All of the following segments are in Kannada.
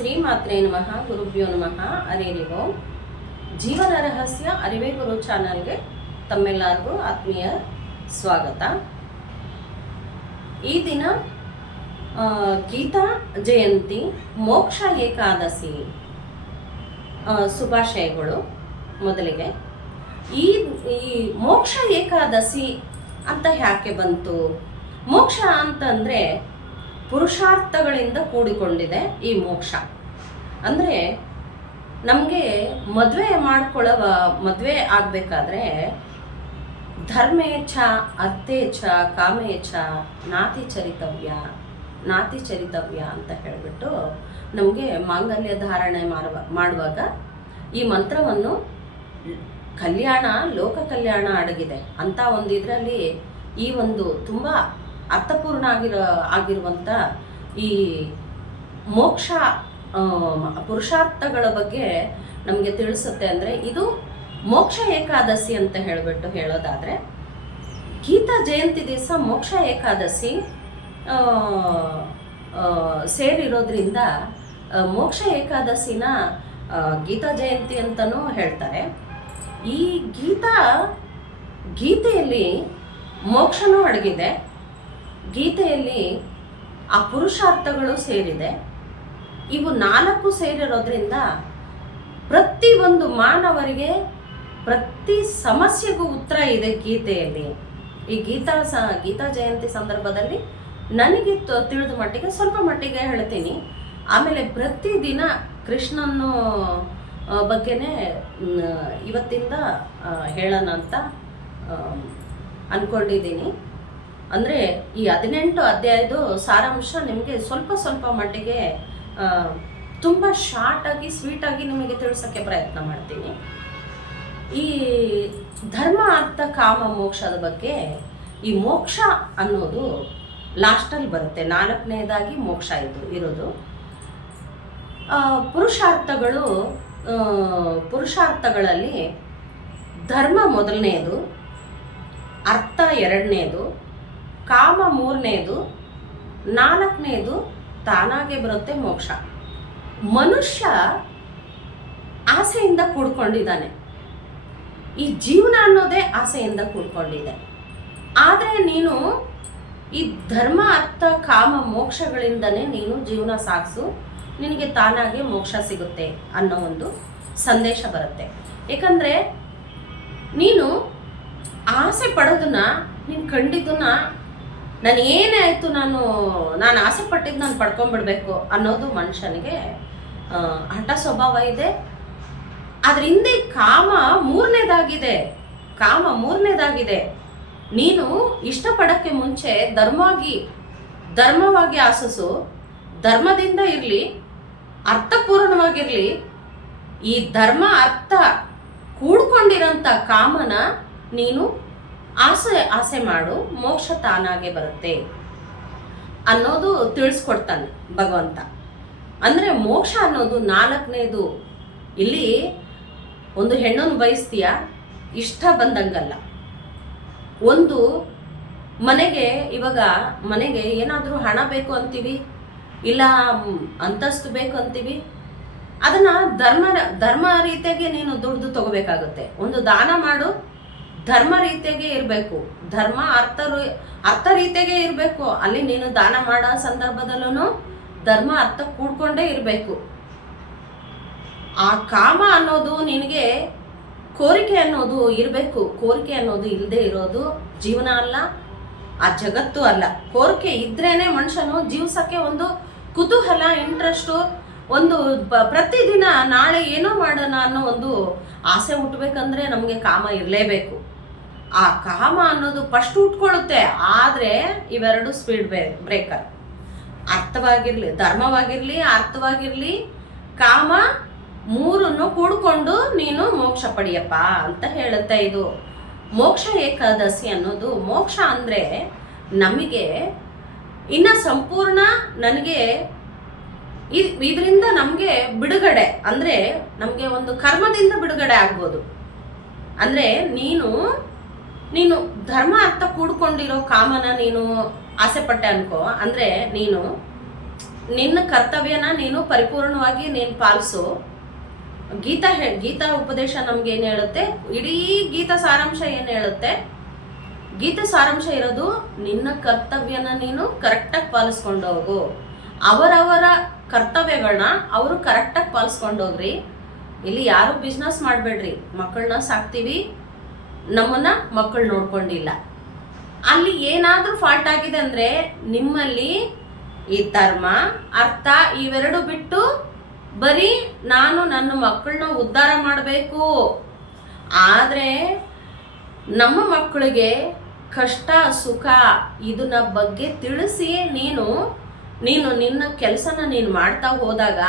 ಶ್ರೀಮಾತ್ರೆ ನಮಃ ಗುರುಭ್ಯೋ ನಮಃ ಹರಿರಿವೋ ಜೀವನ ರಹಸ್ಯ ಅರಿವೇ ಗುರು ಚಾನಲ್ಗೆ ತಮ್ಮೆಲ್ಲರಿಗೂ ಆತ್ಮೀಯ ಸ್ವಾಗತ. ಈ ದಿನ ಗೀತಾ ಜಯಂತಿ, ಮೋಕ್ಷ ಏಕಾದಶಿ ಶುಭಾಶಯಗಳು. ಮೊದಲಿಗೆ ಈ ಮೋಕ್ಷ ಏಕಾದಶಿ ಅಂತ ಯಾಕೆ ಬಂತು? ಮೋಕ್ಷ ಅಂತಂದರೆ ಪುರುಷಾರ್ಥಗಳಿಂದ ಕೂಡಿಕೊಂಡಿದೆ ಈ ಮೋಕ್ಷ. ಅಂದರೆ ನಮಗೆ ಮದುವೆ ಆಗಬೇಕಾದ್ರೆ ಧರ್ಮೇಚ್ಛ ಅರ್ಥೇಚ್ಛ ಕಾಮೇಚ್ಛ ನಾತಿ ಚರಿತವ್ಯ ಅಂತ ಹೇಳಿಬಿಟ್ಟು ನಮಗೆ ಮಾಂಗಲ್ಯ ಧಾರಣೆ ಮಾಡುವಾಗ ಈ ಮಂತ್ರವನ್ನು ಲೋಕ ಕಲ್ಯಾಣ ಅಡಗಿದೆ ಅಂತ ಒಂದು ಇದರಲ್ಲಿ ಈ ಒಂದು ತುಂಬ ಅರ್ಥಪೂರ್ಣ ಆಗಿರುವಂಥ ಈ ಮೋಕ್ಷ ಪುರುಷಾರ್ಥಗಳ ಬಗ್ಗೆ ನಮಗೆ ತಿಳಿಸುತ್ತೆ. ಅಂದರೆ ಇದು ಮೋಕ್ಷ ಏಕಾದಶಿ ಅಂತ ಹೇಳೋದಾದರೆ, ಗೀತಾ ಜಯಂತಿ ದಿವಸ ಮೋಕ್ಷ ಏಕಾದಶಿ ಸೇರಿರೋದ್ರಿಂದ ಮೋಕ್ಷ ಏಕಾದಶಿನ ಗೀತಾ ಜಯಂತಿ ಅಂತಲೂ ಹೇಳ್ತಾರೆ. ಈ ಗೀತೆಯಲ್ಲಿ ಮೋಕ್ಷನೂ ಅಡಗಿದೆ, ಗೀತೆಯಲ್ಲಿ ಆ ಪುರುಷಾರ್ಥಗಳು ಸೇರಿದೆ. ಇವು 4 ಸೇರಿರೋದ್ರಿಂದ ಪ್ರತಿಯೊಂದು ಮಾನವರಿಗೆ ಪ್ರತಿ ಸಮಸ್ಯೆಗೂ ಉತ್ತರ ಇದೆ ಗೀತೆಯಲ್ಲಿ. ಈ ಗೀತಾ ಜಯಂತಿ ಸಂದರ್ಭದಲ್ಲಿ ನನಗೆ ತಿಳಿದ ಮಟ್ಟಿಗೆ ಸ್ವಲ್ಪ ಮಟ್ಟಿಗೆ ಹೇಳ್ತೀನಿ. ಆಮೇಲೆ ಪ್ರತಿದಿನ ಕೃಷ್ಣನ ಬಗ್ಗೆನೇ ಇವತ್ತಿಂದ ಹೇಳೋಣ ಅಂತ ಅಂದ್ಕೊಂಡಿದ್ದೀನಿ. ಅಂದರೆ ಈ 18 ಅಧ್ಯಾಯದ ಸಾರಾಂಶ ನಿಮಗೆ ಸ್ವಲ್ಪ ಮಟ್ಟಿಗೆ ತುಂಬ ಶಾರ್ಟಾಗಿ ಸ್ವೀಟಾಗಿ ನಿಮಗೆ ತಿಳಿಸೋಕ್ಕೆ ಪ್ರಯತ್ನ ಮಾಡ್ತೀನಿ. ಈ ಧರ್ಮ ಅರ್ಥ ಕಾಮ ಮೋಕ್ಷದ ಬಗ್ಗೆ, ಈ ಮೋಕ್ಷ ಅನ್ನೋದು ಲಾಸ್ಟಲ್ಲಿ ಬರುತ್ತೆ. 4ನೇದಾಗಿ ಮೋಕ್ಷ ಇರೋದು. ಪುರುಷಾರ್ಥಗಳಲ್ಲಿ ಧರ್ಮ 1ನೇದು, ಅರ್ಥ 2ನೇದು, ಕಾಮ 3ನೇದು, 4ನೇದು ತಾನಾಗೆ ಬರುತ್ತೆ ಮೋಕ್ಷ. ಮನುಷ್ಯ ಆಸೆಯಿಂದ ಕೂಡ್ಕೊಂಡಿದ್ದಾನೆ. ಈ ಜೀವನ ಅನ್ನೋದೇ ಆಸೆಯಿಂದ ಕೂಡ್ಕೊಂಡಿದೆ. ಆದರೆ ನೀನು ಈ ಧರ್ಮ ಅರ್ಥ ಕಾಮ ಮೋಕ್ಷಗಳಿಂದನೇ ನೀನು ಜೀವನ ಸಾಗಿಸು, ನಿನಗೆ ತಾನಾಗೆ ಮೋಕ್ಷ ಸಿಗುತ್ತೆ ಅನ್ನೋ ಒಂದು ಸಂದೇಶ ಬರುತ್ತೆ. ಏಕೆಂದರೆ ನೀನು ಆಸೆ ಪಡೋದನ್ನ, ನೀನು ಕಂಡಿದ್ದನ್ನ, ನಾನು ಏನೇ ಆಯಿತು ನಾನು ಆಸೆ ಪಟ್ಟಿದ್ದು ನಾನು ಪಡ್ಕೊಂಡ್ಬಿಡ್ಬೇಕು ಅನ್ನೋದು ಮನುಷ್ಯನಿಗೆ ಹಠ ಸ್ವಭಾವ ಇದೆ. ಅದ್ರ ಹಿಂದೆ ಕಾಮ ಮೂರನೇದಾಗಿದೆ. ನೀನು ಇಷ್ಟಪಡೋಕ್ಕೆ ಮುಂಚೆ ಧರ್ಮವಾಗಿ ಆಸಸು, ಧರ್ಮದಿಂದ ಇರಲಿ, ಅರ್ಥಪೂರ್ಣವಾಗಿರಲಿ. ಈ ಧರ್ಮ ಅರ್ಥ ಕೂಡ್ಕೊಂಡಿರೋಂಥ ಕಾಮನ ನೀನು ಆಸೆ ಮಾಡು, ಮೋಕ್ಷ ತಾನಾಗೆ ಬರುತ್ತೆ ಅನ್ನೋದು ತಿಳಿಸ್ಕೊಡ್ತಾನೆ ಭಗವಂತ. ಅಂದರೆ ಮೋಕ್ಷ ಅನ್ನೋದು 4ನೇದು. ಇಲ್ಲಿ ಒಂದು ಹೆಣ್ಣನ್ನು ಬಯಸ್ತೀಯ, ಇಷ್ಟ ಬಂದಂಗಲ್ಲ. ಒಂದು ಮನೆಗೆ ಏನಾದರೂ ಹಣ ಬೇಕು ಅಂತೀವಿ, ಇಲ್ಲ ಅಂತಸ್ತು ಬೇಕು ಅಂತೀವಿ. ಅದನ್ನು ಧರ್ಮ ರೀತಿಯಾಗಿ ನೀನು ದುಡ್ದು ತಗೋಬೇಕಾಗುತ್ತೆ. ಒಂದು ದಾನ ಮಾಡು, ಧರ್ಮ ರೀತಿಯಾಗೆ ಇರಬೇಕು, ಧರ್ಮ ಅರ್ಥ ರೀತಿಯಾಗೆ ಇರಬೇಕು. ಅಲ್ಲಿ ನೀನು ದಾನ ಮಾಡೋ ಸಂದರ್ಭದಲ್ಲೂ ಧರ್ಮ ಅರ್ಥ ಕೂಡ್ಕೊಂಡೇ ಇರಬೇಕು. ಆ ಕಾಮ ಅನ್ನೋದು ನಿನಗೆ ಕೋರಿಕೆ ಅನ್ನೋದು ಇರಬೇಕು. ಕೋರಿಕೆ ಅನ್ನೋದು ಇಲ್ಲದೆ ಇರೋದು ಜೀವನ ಅಲ್ಲ, ಆ ಜಗತ್ತು ಅಲ್ಲ. ಕೋರಿಕೆ ಇದ್ರೇನೆ ಮನುಷ್ಯನು ಜೀವಿಸೋಕ್ಕೆ ಒಂದು ಕುತೂಹಲ, ಇಂಟ್ರೆಸ್ಟು, ಒಂದು ಪ್ರತಿದಿನ ನಾಳೆ ಏನೋ ಮಾಡೋಣ ಅನ್ನೋ ಒಂದು ಆಸೆ ಹುಟ್ಟಬೇಕಂದ್ರೆ ನಮಗೆ ಕಾಮ ಇರಲೇಬೇಕು. ಆ ಕಾಮ ಅನ್ನೋದು ಫಸ್ಟ್ ಹುಟ್ಕೊಳ್ಳುತ್ತೆ. ಆದರೆ ಇವೆರಡು ಸ್ಪೀಡ್ ಬ್ರೇಕರ್. ಧರ್ಮವಾಗಿರಲಿ ಅರ್ಥವಾಗಿರಲಿ, ಕಾಮ 3 ಕೂಡ್ಕೊಂಡು ನೀನು ಮೋಕ್ಷ ಪಡಿಯಪ್ಪ ಅಂತ ಹೇಳುತ್ತೆ ಇದು ಮೋಕ್ಷ ಏಕಾದಶಿ ಅನ್ನೋದು. ಮೋಕ್ಷ ಅಂದರೆ ನಮಗೆ ಇನ್ನು ಸಂಪೂರ್ಣ ಇದರಿಂದ ನಮಗೆ ಬಿಡುಗಡೆ, ಅಂದರೆ ನಮಗೆ ಒಂದು ಕರ್ಮದಿಂದ ಬಿಡುಗಡೆ ಆಗ್ಬೋದು. ಅಂದರೆ ನೀನು ಧರ್ಮ ಅರ್ಥ ಕೂಡ್ಕೊಂಡಿರೋ ಕಾಮನ ನೀನು ಆಸೆ ಪಟ್ಟೆ ಅನ್ಕೋ. ಅಂದರೆ ನೀನು ನಿನ್ನ ಕರ್ತವ್ಯನ ನೀನು ಪರಿಪೂರ್ಣವಾಗಿ ನೀನು ಪಾಲಿಸು. ಗೀತಾ ಉಪದೇಶ ನಮ್ಗೆ ಏನು ಹೇಳುತ್ತೆ, ಇಡೀ ಗೀತಾ ಸಾರಾಂಶ ಏನು ಹೇಳುತ್ತೆ, ಗೀತಾ ಸಾರಾಂಶ ಇರೋದು ನಿನ್ನ ಕರ್ತವ್ಯನ ನೀನು ಕರೆಕ್ಟಾಗಿ ಪಾಲಿಸ್ಕೊಂಡು ಹೋಗು. ಅವರವರ ಕರ್ತವ್ಯಗಳನ್ನ ಅವರು ಕರೆಕ್ಟಾಗಿ ಪಾಲಿಸ್ಕೊಂಡು ಹೋಗ್ರಿ. ಇಲ್ಲಿ ಯಾರು ಬಿಸ್ನೆಸ್ ಮಾಡಬೇಡ್ರಿ. ಮಕ್ಕಳನ್ನ ಸಾಕ್ತೀವಿ, ನಮ್ಮನ್ನ ಮಕ್ಕಳು ನೋಡ್ಕೊಂಡಿಲ್ಲ. ಅಲ್ಲಿ ಏನಾದರೂ ಫಾಲ್ಟ್ ಆಗಿದೆ ಅಂದರೆ ನಿಮ್ಮಲ್ಲಿ ಈ ಧರ್ಮ ಅರ್ಥ ಇವೆರಡು ಬಿಟ್ಟು ಬರೀ ನಾನು ನನ್ನ ಮಕ್ಕಳನ್ನ ಉದ್ಧಾರ ಮಾಡಬೇಕು. ಆದರೆ ನಮ್ಮ ಮಕ್ಕಳಿಗೆ ಕಷ್ಟ ಸುಖ ಇದನ್ನ ಬಗ್ಗೆ ತಿಳಿಸಿ ನೀನು ನಿನ್ನ ಕೆಲಸನ ನೀನು ಮಾಡ್ತಾ ಹೋದಾಗ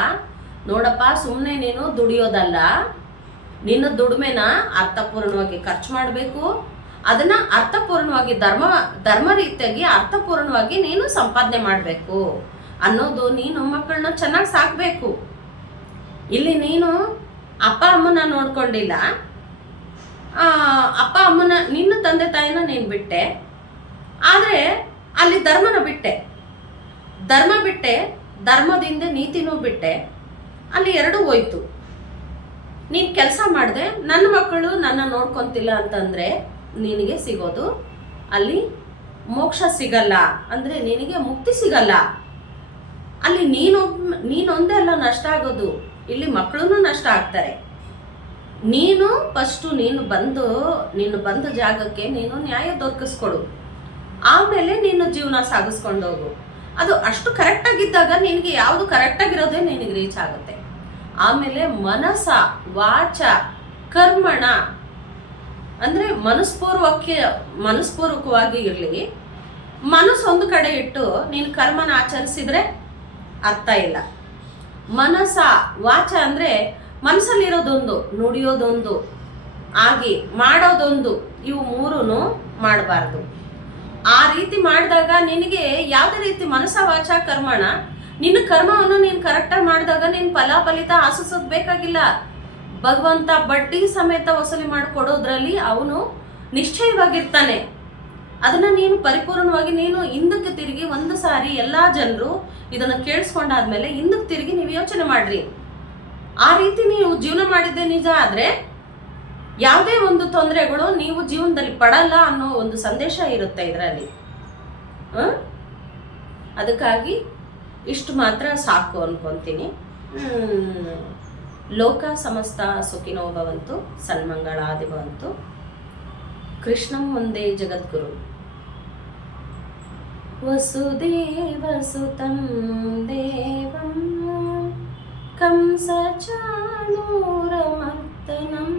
ನೋಡಪ್ಪ, ಸುಮ್ಮನೆ ನೀನು ದುಡಿಯೋದಲ್ಲ, ನಿನ್ನ ದುಡಿಮೆನ ಅರ್ಥಪೂರ್ಣವಾಗಿ ಖರ್ಚು ಮಾಡಬೇಕು. ಅದನ್ನ ಅರ್ಥಪೂರ್ಣವಾಗಿ ಧರ್ಮ ರೀತಿಯಾಗಿ ಅರ್ಥಪೂರ್ಣವಾಗಿ ನೀನು ಸಂಪಾದನೆ ಮಾಡಬೇಕು ಅನ್ನೋದು. ನೀನು ಮಕ್ಕಳನ್ನ ಚೆನ್ನಾಗಿ ಸಾಕಬೇಕು. ಇಲ್ಲಿ ನೀನು ಅಪ್ಪ ಅಮ್ಮನ ನೋಡ್ಕೊಂಡಿಲ್ಲ, ಅಪ್ಪ ಅಮ್ಮನ ನಿನ್ನ ತಂದೆ ತಾಯಿನ ನೀನು ಬಿಟ್ಟೆ, ಆದರೆ ಅಲ್ಲಿ ಧರ್ಮನ ಬಿಟ್ಟೆ, ಧರ್ಮದಿಂದ ನೀತಿನೂ ಬಿಟ್ಟೆ. ಅಲ್ಲಿ ಎರಡೂ ಹೋಯ್ತು. ನೀನು ಕೆಲಸ ಮಾಡಿದೆ, ನನ್ನ ಮಕ್ಕಳು ನನ್ನ ನೋಡ್ಕೊತಿಲ್ಲ ಅಂತಂದರೆ ನಿನಗೆ ಸಿಗೋದು ಅಲ್ಲಿ ಮೋಕ್ಷ ಸಿಗಲ್ಲ, ಅಂದರೆ ನಿನಗೆ ಮುಕ್ತಿ ಸಿಗಲ್ಲ. ಅಲ್ಲಿ ನೀನೊಂದೇ ಅಲ್ಲ ನಷ್ಟ ಆಗೋದು, ಇಲ್ಲಿ ಮಕ್ಕಳು ನಷ್ಟ ಆಗ್ತಾರೆ. ನೀನು ಫಸ್ಟು ನೀನು ಬಂದ ಜಾಗಕ್ಕೆ ನೀನು ನ್ಯಾಯ ದೊರಕಿಸ್ಕೊಡು, ಆಮೇಲೆ ನೀನು ಜೀವನ ಸಾಗಿಸ್ಕೊಂಡು ಹೋಗು. ಅದು ಅಷ್ಟು ಕರೆಕ್ಟಾಗಿದ್ದಾಗ ನಿನಗೆ ಯಾವುದು ಕರೆಕ್ಟಾಗಿರೋದೇ ನಿನಗೆ ರೀಚ್ ಆಗುತ್ತೆ. ಆಮೇಲೆ ಮನಸ ವಾಚ ಕರ್ಮಣ ಅಂದರೆ ಮನಸ್ಪೂರ್ವಕವಾಗಿ ಇರಲಿ. ಮನಸ್ಸು ಒಂದು ಕಡೆ ಇಟ್ಟು ನೀನು ಕರ್ಮನ ಆಚರಿಸಿದ್ರೆ ಅರ್ಥ ಇಲ್ಲ. ಮನಸ ವಾಚ ಅಂದರೆ ಮನಸ್ಸಲ್ಲಿರೋದೊಂದು, ನುಡಿಯೋದೊಂದು, ಆಗಿ ಮಾಡೋದೊಂದು, ಇವು ಮೂರೂ ಮಾಡಬಾರ್ದು. ಆ ರೀತಿ ಮಾಡಿದಾಗ ನಿನಗೆ ಯಾವುದೇ ರೀತಿ ಮನಸ ವಾಚ ಕರ್ಮಣ, ನಿನ್ನ ಕರ್ಮವನ್ನು ನೀನು ಕರೆಕ್ಟಾಗಿ ಮಾಡಿದಾಗ ನೀನು ಫಲಿತ ಆಶಿಸೋದು ಬೇಕಾಗಿಲ್ಲ. ಭಗವಂತ ಬಡ್ಡಿ ಸಮೇತ ವಸೂಲಿ ಮಾಡಿಕೊಡೋದ್ರಲ್ಲಿ ಅವನು ನಿಶ್ಚಯವಾಗಿರ್ತಾನೆ. ಅದನ್ನು ನೀನು ಪರಿಪೂರ್ಣವಾಗಿ ನೀನು ಹಿಂದಕ್ಕೆ ತಿರುಗಿ ಒಂದು ಸಾರಿ ಎಲ್ಲ ಜನರು ಇದನ್ನು ಕೇಳಿಸ್ಕೊಂಡಾದ್ಮೇಲೆ ಹಿಂದಕ್ಕೆ ತಿರುಗಿ ನೀವು ಯೋಚನೆ ಮಾಡ್ರಿ. ಆ ರೀತಿ ನೀವು ಜೀವನ ಮಾಡಿದ್ದೆ ನಿಜ ಆದರೆ ಯಾವುದೇ ಒಂದು ತೊಂದರೆಗಳು ನೀವು ಜೀವನದಲ್ಲಿ ಪಡಲ್ಲ ಅನ್ನೋ ಒಂದು ಸಂದೇಶ ಇರುತ್ತೆ ಇದರಲ್ಲಿ. ಅದಕ್ಕಾಗಿ ಇಷ್ಟು ಮಾತ್ರ ಸಾಕು ಅನ್ಕೊಂತೀನಿ. ಲೋಕ ಸಮಸ್ತ ಸುಖಿನೋ ಭವಂತು, ಸನ್ಮಂಗಳಾದಿ ಭವಂತು. ಕೃಷ್ಣಂ ವಂದೇ ಜಗದ್ಗುರು. ವಸುದೇವಸುತಂ ದೇವಂ ಕಂಸಚಾಣೂರಮರ್ದನಂ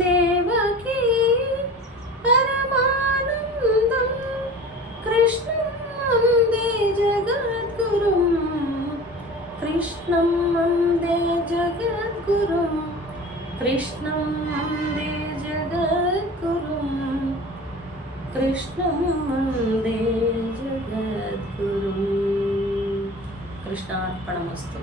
ದೇವಕೀ ಪರಮಾನಂದಂ ಕೃಷ್ಣಂ ವಂದೇ ಜಗದ್ಗುರುಂ. ಕೃಷ್ಣಂ ವಂದೇ ಜಗದ್ಗುರುಂ. ಕೃಷ್ಣಂ ವಂದೇ ಜಗದ್ಗುರುಂ. ಕೃಷ್ಣಂ ವಂದೇ ಜಗದ್ಗುರುಂ. ಕೃಷ್ಣಾರ್ಪಣಮಸ್ತು.